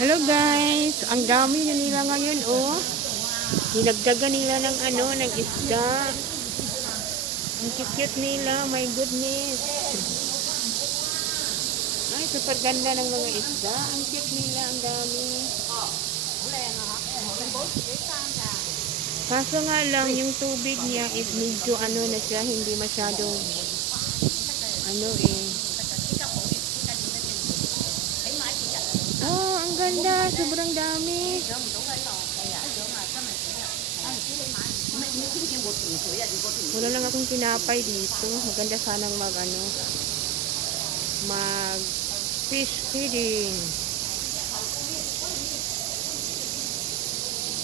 Hello guys, ang dami na nila ngayon oh. Dinagdagan nila ng ng isda. Ang cute nila, my goodness. Ay, super ganda ng mga isda. Ang cute nila, ang dami. Kaso nga lang, yung tubig niya is medyo na siya, hindi masyadong eh. Oh, ang ganda, sobrang dami. Wala lang akong tinapay dito. Maganda sanang mag fish feeding.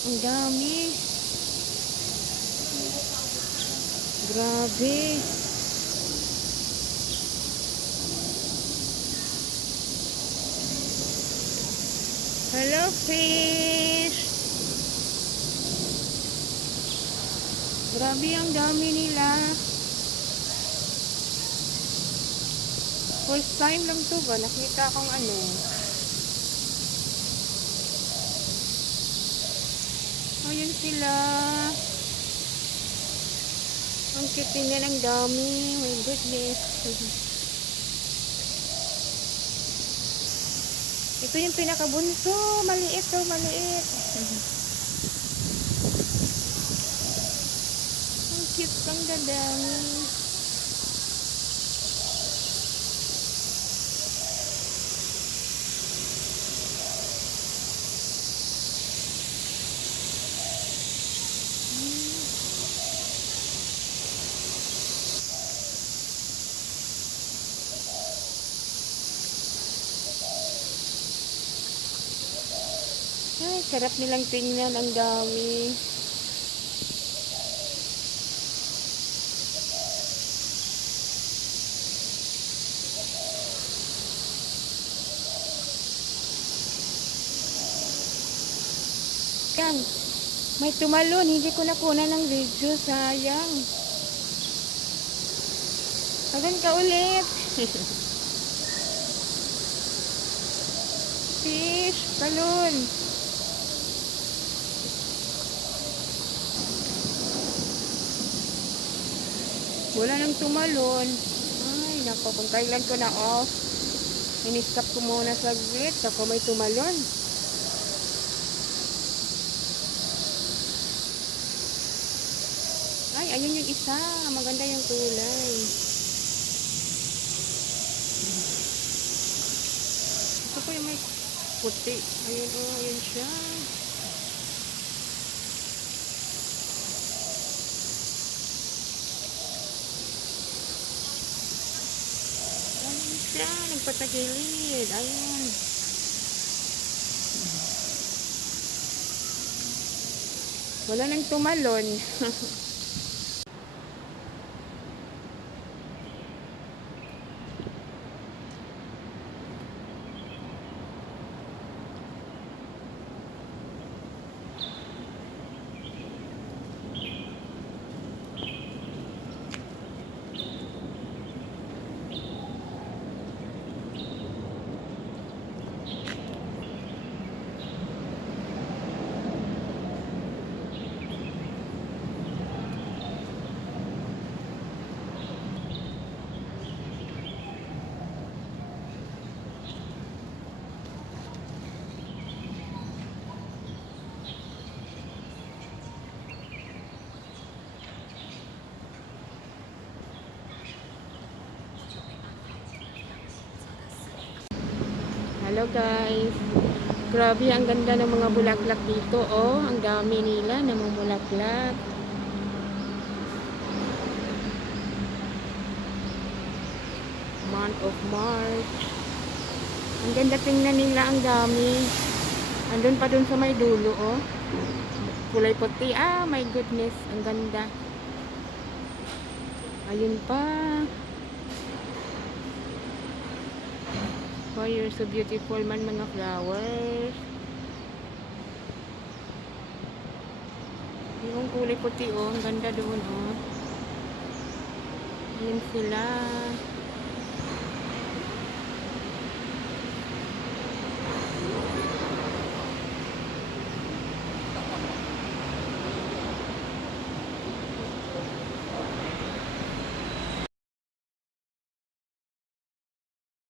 Ang dami. Grabe. Hello fish. Grabe ang dami nila. First time lang to ba? Nakita akong Ayun sila. Ang cute niya ng dami. My goodness. Ito yung pinakabunso. Maliit to, maliit. Ang cute kang dadami. Ay, sarap nilang tingnan. Ang dami. Yan. May tumalon. Hindi ko nakuha ng video. Sayang. Tagan ka ulit. Fish. Talon. Wala nang tumalon. Ay, nako. Kung kailan ko na off. Ini-stop ko muna saglit. Saka may tumalon. Ay, ayun yung isa. Maganda yung kulay. Ito po yung may puti. Ayun, oh, ayun siya. Ayun siya. Nagpatagilid. Ayun. Wala nang tumalon. Hello guys. Grabe, ang ganda ng mga bulaklak dito. Oh, ang dami nila namumulaklak. Month of March. Ang ganda tingnan nila, ang dami. Andun pa dun sa may dulo, oh. Kulay puti. Ah, my goodness. Ang ganda. Ayun pa. Why you're so beautiful man, mga flowers. Yung kulay puti, oh. Ang ganda doon, oh. Ayun sila.